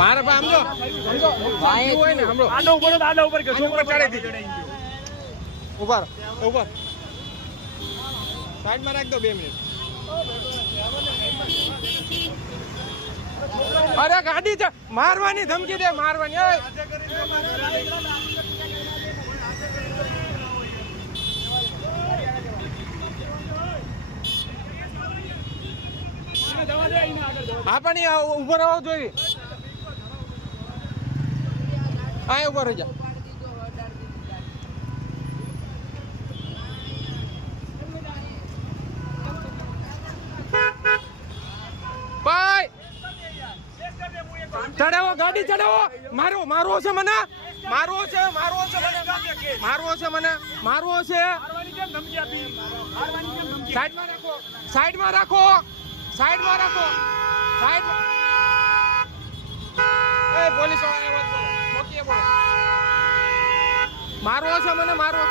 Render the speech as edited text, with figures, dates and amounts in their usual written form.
મારે પા સમજો હોય ને સમજો આડા ઉપર કે છોકરો ચડાઈ દી ઉપર ઉપર સાઈડમાં રાખ દો 2 મિનિટ. અરે ગાડી છે મારવાની ધમકી દે મારવાની. ઓય હા પણ ઉભો રહેવો જોઈએ. હા ઉભો રહી જા. ભાઈ ચડાવો ગાડી ચડાવો. મારવો છે મને મારવો છે મને મારવો છે મને મારવો છે. સાઈડમાં રાખો સાઈડમાં રાખો સાઈડમાં રાખો સાઈડમાં. એ પોલીસ વાળા વાત બોલો. મારવો છે મને મારવો.